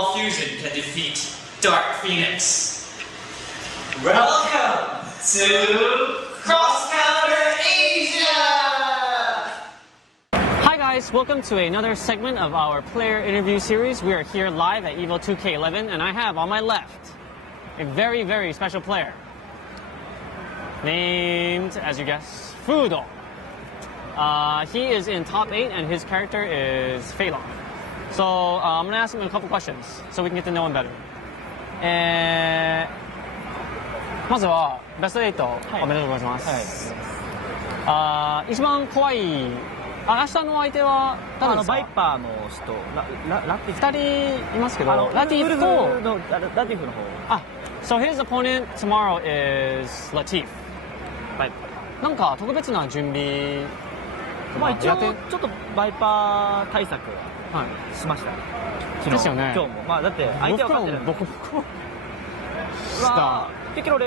All Fusion can defeat Dark Phoenix. Welcome to Counter Asia! Hi guys, welcome to another segment of our player interview series. We are here live at EVO2k11 and I have on my left a very, very special player named, as you guess, Fudo. He is in top 8 and his character is Feilong. So I'm going to ask him a couple questions so we can get to know him better. まずはベスト8おめでとうございます。一番怖い明日の相手は誰ですか？バイパーの人、ラティフ。2人いますけど、ラティフとラティフの方。So his opponent tomorrow is Latif. バイパなんか特別な準備一応ちょっとバイパー対策しました。昨日ですよね。今日もだって相手は分かってる。ボコボコした結局俺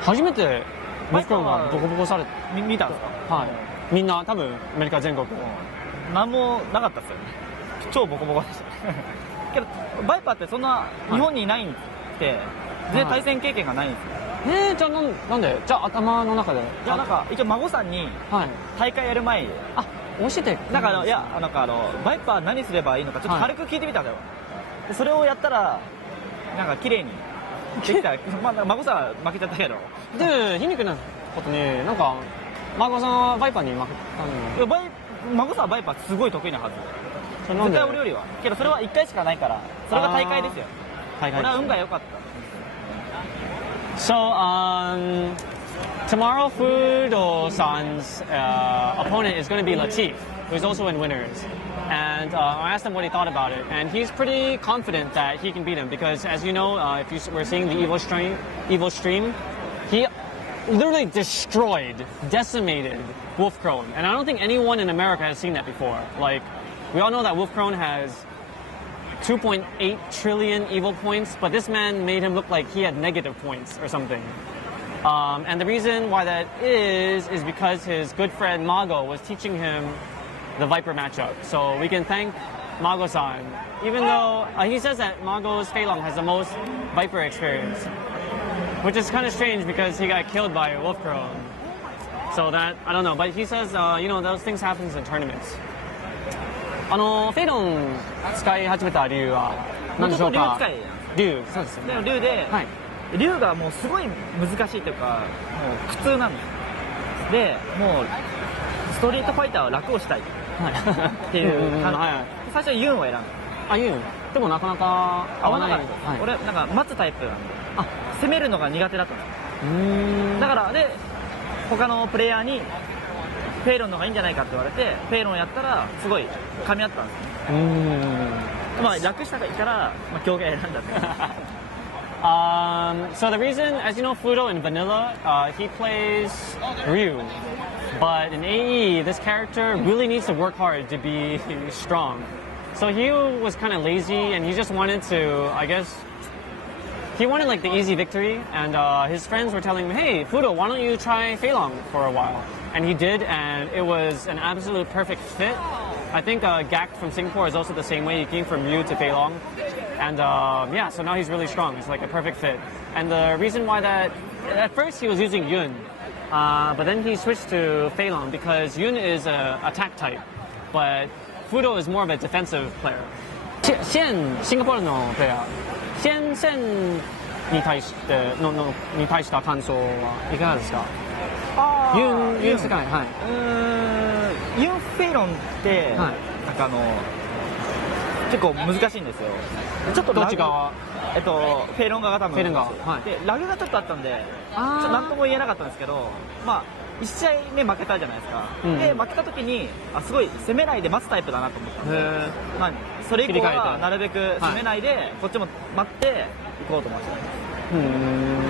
初めてボクロンがボコボコされて見たんですか？はい。みんな多分アメリカ全国何もなかったですよね。超ボコボコでしたけどバイパーってそんな日本にいないんで全然対戦経験がないんですよ。じゃあなんでじゃあ頭の中でいやなんか一応孫さんに大会やる前に教えてなんかバイパー何すればいいのかちょっと軽く聞いてみたんだよ。それをやったらなんか綺麗にできた。孫さんは負けちゃったけどで皮肉なことになんか孫さんはバイパーに負けたのに孫さんはバイパーすごい得意なはず。絶対俺よりはけどそれは1回しかないからそれが大会ですよ。俺は運が良かった。So tomorrow Fudo-san's opponent is going to be Latif, who's also in winners. And I asked him what he thought about it, and he's pretty confident that he can beat him because, as you know, if you were seeing the EVO stream, he literally decimated Wolfcrone, and I don't think anyone in America has seen that before. Like, we all know that Wolfcrone has 2.8 trillion EVO points, but this man made him look like he had negative points or something. And the reason why that is because his good friend Mago was teaching him the Viper matchup. So we can thank Mago-san, even though he says that Mago's Feilong has the most Viper experience, which is kind of strange because he got killed by Wolfcrone. So that, I don't know, but he says, those things happen in tournaments. フェイロン使い始めた理由は何でしょうか？竜そうですよね。竜で、竜がもうすごい難しいというかもう苦痛なんです。でもうストリートファイターは楽をしたいっていう感じ。最初はユンを選んだ。ユンでもなかなか合わない。俺なんか待つタイプなんで攻めるのが苦手だったの。だからで他のプレイヤーにフェイロンの方がいいんじゃないかって言われてフェイロンをやったらすごい噛み合ったんですね。楽したから競技を選んだって。So the reason, as you know, Fudo in vanilla, he plays Ryu, but in AE, this character really needs to work hard to be strong. So he was kind of lazy, and he just wanted to, I guess, he wanted like the easy victory, and his friends were telling him, "Hey, Fudo, why don't you try Feilong for a while?" And he did, and it was an absolute perfect fit. I think Gak from Singapore is also the same way. He came from Ryu to Feilong. And so now he's really strong. It's like a perfect fit. And the reason why that, at first he was using Yun, but then he switched to Feilong because Yun is an attack type, but Fudo is more of a defensive player. シンガポールのプレイヤー、戦に対した感想はいかがですか？ユン世界、ユン・フェイロンって、なんか結構難しいんですよ。ちょっとどっち側？フェイロン側が多分。フェイロン側。でラグがちょっとあったんで、なんとも言えなかったんですけど、1試合目負けたじゃないですか。で負けた時にすごい攻めないで待つタイプだなと思ったんで、それ以降はなるべく攻めないでこっちも待っていこうと思いまし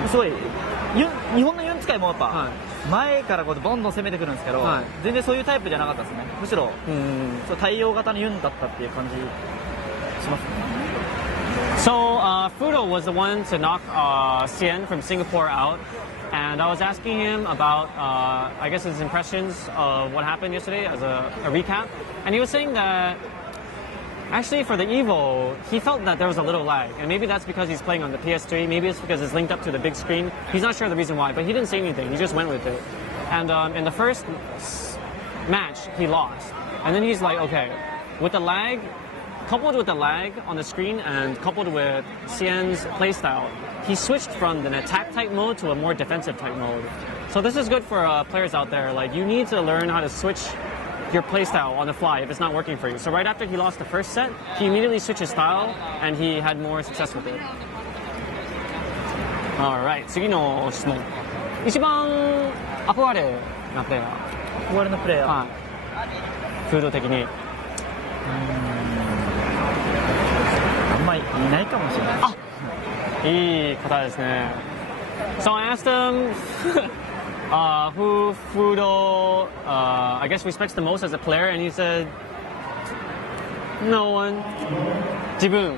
た。すごい日本のユン使いもやっぱ前からこうどんどん攻めてくるんですけど、全然そういうタイプじゃなかったですね。むしろ対応型のユンだったっていう感じしますね。So Fudo was the one to knock Xian from Singapore out, and I was asking him about, I guess, his impressions of what happened yesterday as a recap, and he was saying that actually for the EVO, he felt that there was a little lag, and maybe that's because he's playing on the PS3. Maybe it's because it's linked up to the big screen. He's not sure the reason why, but he didn't say anything. He just went with it. And in the first match, he lost, and then he's like, okay, with the lag. Coupled with the lag on the screen and coupled with Cien's playstyle, he switched from an attack type mode to a more defensive type mode. So this is good for players out there. Like you need to learn how to switch your playstyle on the fly if it's not working for you. So right after he lost the first set, he immediately switched his style and he had more success with it. Alright, 次の質問。一番憧れなプレイヤー。憧れのプレイヤー。はい。フード的に。あんまりいないかもしれない。あ、いい答えですね。So I asked him who Fudo I guess respects the most as a player, and he said no one. 自分も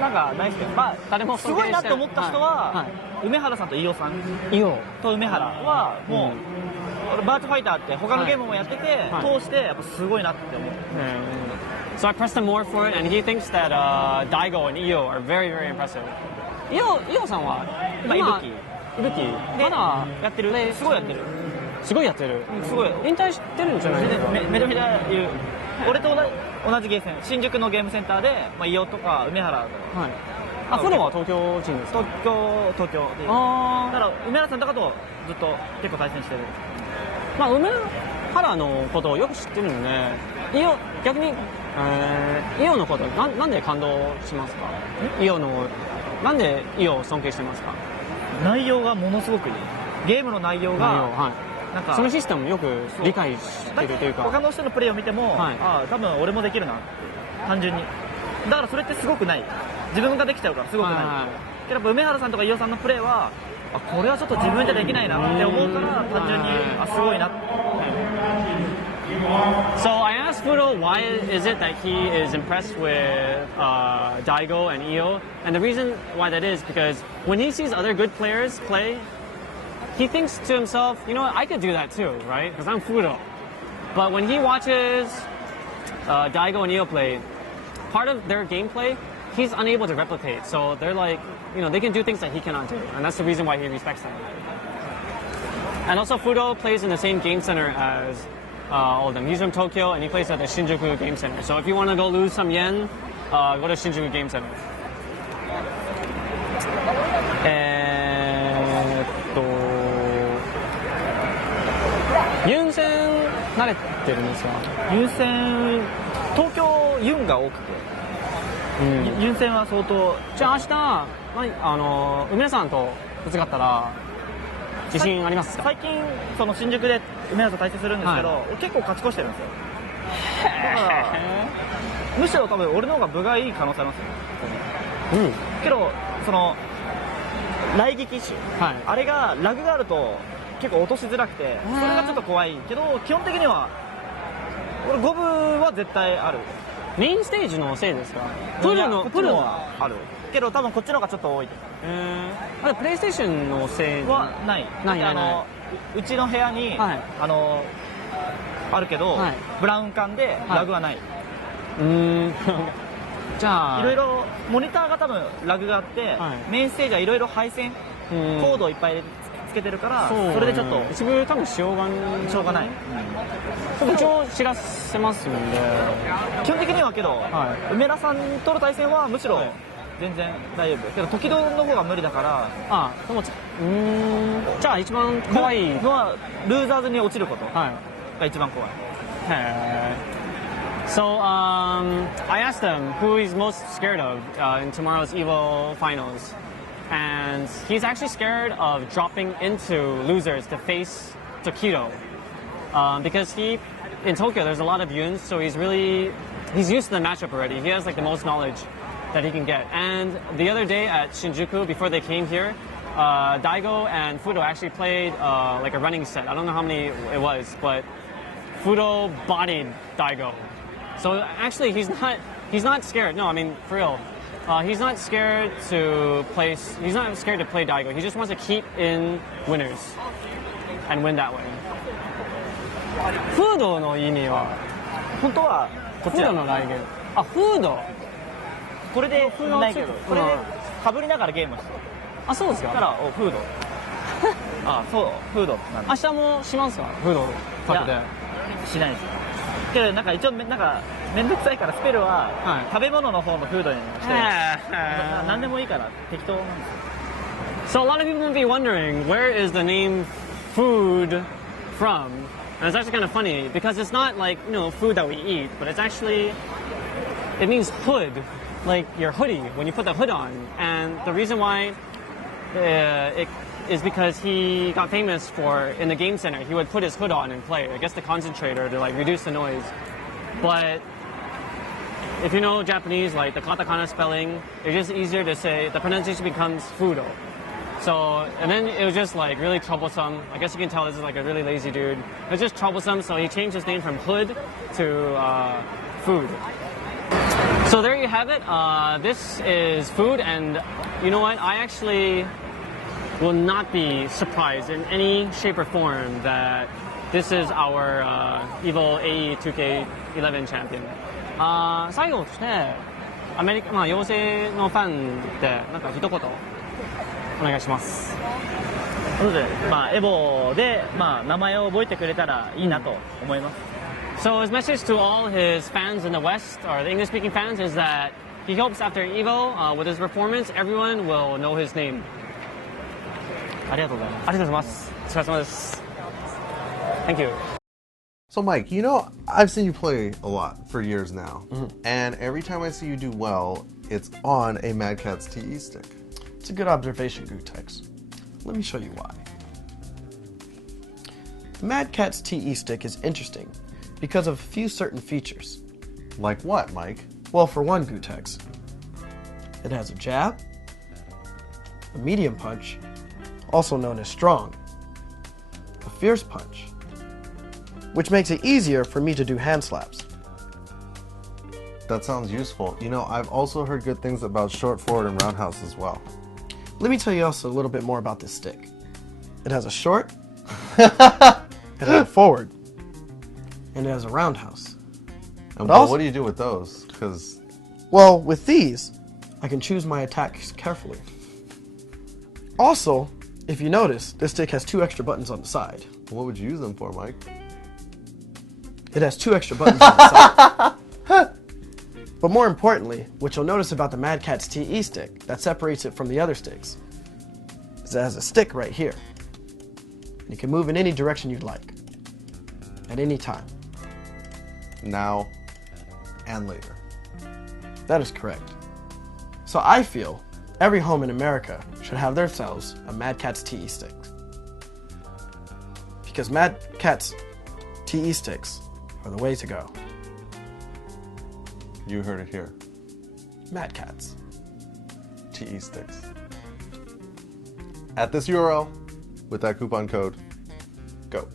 なんかないですけど、まあ誰もすごいなと思った人は、梅原さんと飯尾さん。飯尾と梅原はもう、俺バーチャファイターって他のゲームもやってて、通してやっぱすごいなって思う。So I pressed him more for it, and he thinks that Daigo and EO are very, very impressive. EO さんは今いぶきまだやってる。すごいやってる。すごいやってる。すごい。引退してるんじゃないですか。めちゃめちゃ言う。俺と同じゲーセン、新宿のゲームセンターで、まあ、飯尾とか梅原。はい。あ、フロは東京人ですか？東京で。ああ。だから梅原さんとかとずっと結構対戦してる。まあ梅原のことをよく知ってるので、逆にイオのことなんで感動しますか？イオのなんでイオを尊敬してますか？内容がものすごくいい。ゲームの内容がなんかそのシステムをよく理解しているというか、他の人のプレイを見ても、ああ多分俺もできるな単純に。だからそれってすごくない。自分ができちゃうからすごくない。けど梅原さんとか伊尾さんのプレイは、あこれはちょっと自分じゃできないなって思うから単純にすごいなって。So I asked Fudo why is it that he is impressed with Daigo and EO, and the reason why that is because when he sees other good players play, he thinks to himself, you know what, I could do that too, right? Because I'm Fudo. But when he watches Daigo and EO play, part of their gameplay, he's unable to replicate. So they're like, you know, they can do things that he cannot do, and that's the reason why he respects them. And also Fudo plays in the same game center as all of them. He's from Tokyo and he plays at the Shinjuku Game Center. So if you want to go lose some yen, go to Shinjuku Game Center. ユン戦慣れてるんですか？ユン戦、東京ユンが多くて、ユン戦は相当。じゃあ明日、梅さんとぶつかったら自信ありますか？最近その新宿で梅原さん対戦するんですけど、結構勝ち越してるんですよ。だからむしろ多分俺の方が分がいい可能性ありますよ。けどその雷撃手、あれがラグがあると結構落としづらくて、それがちょっと怖いけど、基本的には俺5分は絶対ある。メインステージのせいですか？プロはあるけど多分こっちの方がちょっと多い。あれプレイステーションのせいはない。うちの部屋に、あるけど、ブラウン管でラグはない。じゃあいろいろモニターが多分ラグがあって、メインステージはいろいろ配線コードをいっぱいつけてるから、それでちょっと一部多分しょうがない。一応知らせますんで、基本的にはけど、梅田さんとの対戦はむしろ全然大丈夫けど、時々の方が無理だから。でもじゃあ一番怖いのはルーザーズに落ちることが一番怖い。So I asked them who he's most scared of in tomorrow's EVO finals, and he's actually scared of dropping into losers to face Tokido, because in Tokyo there's a lot of Yuns, so he's used to the matchup already. He has like the most knowledge that he can get. And the other day at Shinjuku, before they came here, Daigo and Fudo actually played like a running set. I don't know how many it was, but Fudo bodied Daigo. So actually, he's not scared. No, I mean for real, he's not scared to play. He's not scared to play Daigo. He just wants to keep in winners and win that way. Fudo の意味は本当はこちらの来源。あ、フード。これでフードないけど、これでかぶりながらゲームしてあ、そうですか。だからおフードあ、そうフードなん明日もしますか、フードかけて。しないですけど、なんか一応なんかめんどくさいからスペルは、はい食べ物の方のフードにして何でもいいから適当なんですよ。 So a lot of people might be wondering, where is the name food from? And it's actually kind of funny because it's not like, food that we eat, but it's actually, it means hood, like your hoodie, when you put the hood on. And the reason why it is because he got famous for, in the game center, he would put his hood on and play, I guess to concentrate or to like reduce the noise. But if you know Japanese, like the katakana spelling, it's just easier to say, the pronunciation becomes Fudo. So, and then it was just like really troublesome. I guess you can tell this is like a really lazy dude. It was just troublesome, so he changed his name from Hood to Food. So there you have it. This is Food, and you know what? I actually will not be surprised in any shape or form that this is our EVO2k11 Champion. 最後としてアメリカ、陽性のファンでなんか一言お願いします。なので、エボで、名前を覚えてくれたらいいなと思います。So his message to all his fans in the West, or the English-speaking fans, is that he hopes after EVO, with his performance, everyone will know his name. ありがとうございます。ありがとうございます。お疲れ様です。Thank you. So Mike, I've seen you play a lot for years now, and every time I see you do well, it's on a Mad CATZ TE stick. It's a good observation, Gutex. Let me show you why. The Mad CATZ TE stick is interesting because of a few certain features. Like what, Mike? Well, for one, Gutex, it has a jab, a medium punch, also known as strong, a fierce punch, which makes it easier for me to do hand slaps. That sounds useful. I've also heard good things about short forward and roundhouse as well. Let me tell you also a little bit more about this stick. It has a short, it has a forward, and it has a roundhouse. And what do you do with those? Well, with these, I can choose my attacks carefully. Also, if you notice, this stick has 2 extra buttons on the side. What would you use them for, Mike? It has 2 extra buttons on the side. But more importantly, what you'll notice about the Mad CATZ TE stick that separates it from the other sticks is it has a stick right here. And you can move in any direction you'd like, at any time. Now and later. That is correct. So I feel every home in America should have themselves a Mad CATZ TE stick. Because Mad CATZ TE sticks are the way to go. You heard it here. Mad CATZ TE sticks. At this URL, with that coupon code, go.